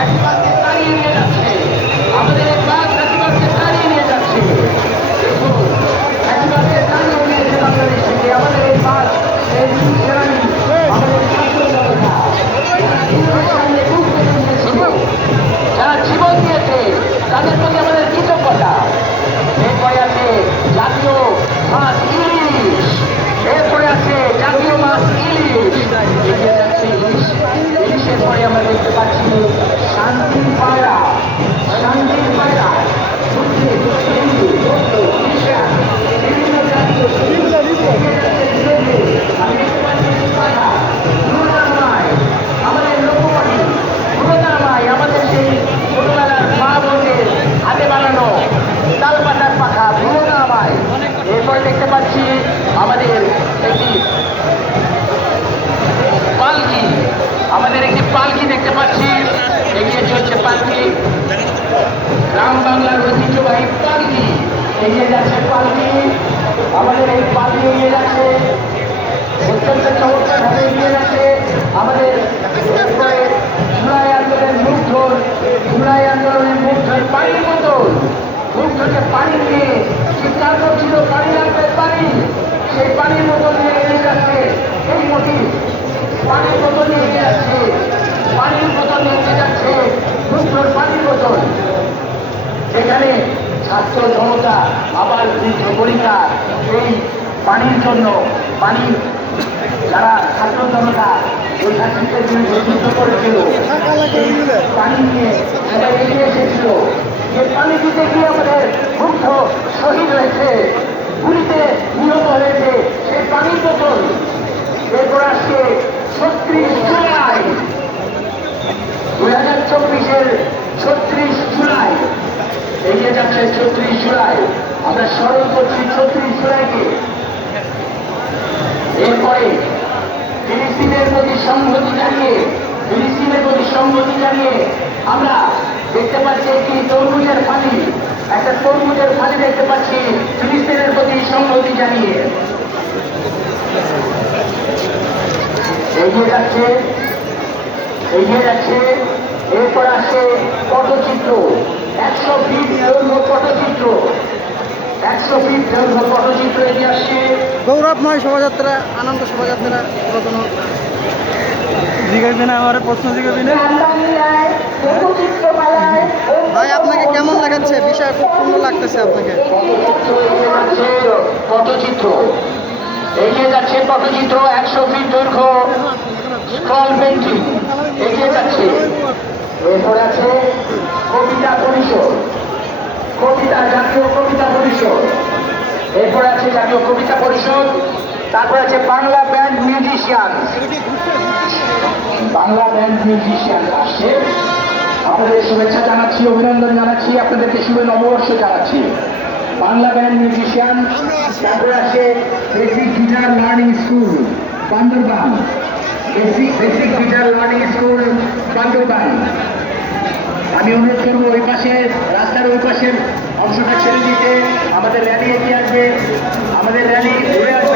ফ্যাসিবাদকে তাড়িয়ে নিয়ে যাচ্ছে। আমাদের এই বাস ফ্যাসিবাদকে তাড়িয়ে নিয়ে যাচ্ছে। দেখুন, ফ্যাসিবাদকে তাড়িয়ে নিয়েছে বাংলাদেশ থেকে। আমাদের এই বাস, এই সেনানি, আমাদের ছাত্র জনতা, যারা দিনের সামনে বুক পেতে দিয়েছিল, যারা জীবন দিয়েছে, তাদের প্রতি আমাদের কৃতজ্ঞতা। এরপরে আছে জাতীয় মাছ ইলিশ, এরপরে আছে জাতীয় মাছ ইলিশ, এগিয়ে যাচ্ছে ইলিশ। ইলিশের পরে আমরা দেখতে পাচ্ছি শান্তির পায়রা, শান্তির পায়রা, বিভিন্ন জাতীয় আমি দেখতে পাচ্ছি পায়রা, আমাদের লোকমানি পুরোনামায়, আমাদের সেই ছোটবেলার মা বোনের হাতে বানানো তাল পাতার পাখা পুরোনামায়। এরপরে দেখতে পাচ্ছি আমাদের একটি পালকি, আমাদের একটি পালকি দেখতে পাচ্ছি, এগিয়ে চলছে পালকি, গ্রাম বাংলার ঐতিহ্যবাহী পালকি, এগিয়ে যাচ্ছে পালকি। আমাদের এই পালকি এগিয়ে যাচ্ছে, অত্যন্ত চমৎকার ভাবে এগিয়ে যাচ্ছে। আমাদের এরপরে জুলাই আন্দোলনের মুগ্ধর, জুলাই আন্দোলনের মুগ্ধর পানির বোতল, মুগ্ধকে পানি নিয়ে চিৎকার করছিল পানি লাগবে পানি, সেই পানির বোতল নিয়ে এগিয়ে যাচ্ছে। এই মোটিভ পানির বোতল নিয়ে এগিয়ে যাচ্ছে, পানির বোতল নিয়ে এগিয়ে যাচ্ছে, মুগ্ধর পানির বোতল। সেখানে ছাত্র জনতা আবার বৃদ্ধ বনিতা এই পানির জন্য, পানি যারা ছাত্র জনতা এই ছাত্রীদের বিরুদ্ধে যুদ্ধ করেছিল, পানি নিয়ে সবাই এগিয়ে এসেছিল। যে পানি দিতে গিয়ে আমাদের মুগ্ধ শহীদ হয়েছে, গুলিতে নিহত হয়েছে, সেই পানির বোতল। এরপর আসছে ৩৬ জুলাই, 2024-এর ৩৬ জুলাই, এগিয়ে যাচ্ছে ৩৬ জুলাই। আমরা স্মরণ করছি ৩৬ জুলাইকে। এরপরে ফিলিস্তিনের প্রতি সংহতি জানিয়ে, ফিলিস্তিনের প্রতি সংহতি জানিয়ে আমরা দেখতে পাচ্ছি একটি তরমুজের ফালি, একটা তরমুজের ফালি দেখতে পাচ্ছি ফিলিস্তিনের প্রতি সংহতি জানিয়ে। এগিয়ে যাচ্ছে, এগিয়ে যাচ্ছে। এরপর আসে পটচিত্র, ১০০ ফিট দৈর্ঘ্য পটচিত্র, ১০০ ফিট দৈর্ঘ্য পটচিত্র এগিয়ে আসছে। গৌরবময় শোভাযাত্রা, আনন্দ শোভাযাত্রা। কোনো জিজ্ঞাসা না, আমার প্রশ্ন জিজ্ঞাসা না। ভাই আপনাকে কেমন লাগাচ্ছে? বিষয় খুব সুন্দর লাগতেছে আপনাকে। পটচিত্র এগিয়ে যাচ্ছে, পটচিত্র ১০০ ফিট দৈর্ঘ্য স্ক্রল পেন্টিং এগিয়ে যাচ্ছে। এরপরে আছে কবিতা পরিষদ, কবিতা, জাতীয় কবিতা পরিষদ, এরপরে আছে জাতীয় কবিতা পরিষদ। তারপরে আছে Bangla band musician, Bangla band musician আসছে। আপনাদের শুভেচ্ছা জানাচ্ছি, অভিনন্দন জানাচ্ছি, আপনাদেরকে শুভ নববর্ষ জানাচ্ছি। Bangla band musician. তারপরে আছে basic guitar learning school Bandarban, basic guitar learning school Bandarban. আমি অনুরোধ করবো ওই পাশে, রাস্তার ওই পাশের অংশটা ছেড়ে দিতে। আমাদের র্যালি এগিয়ে আসবে, আমাদের র্যালি ঘুরে আসবে।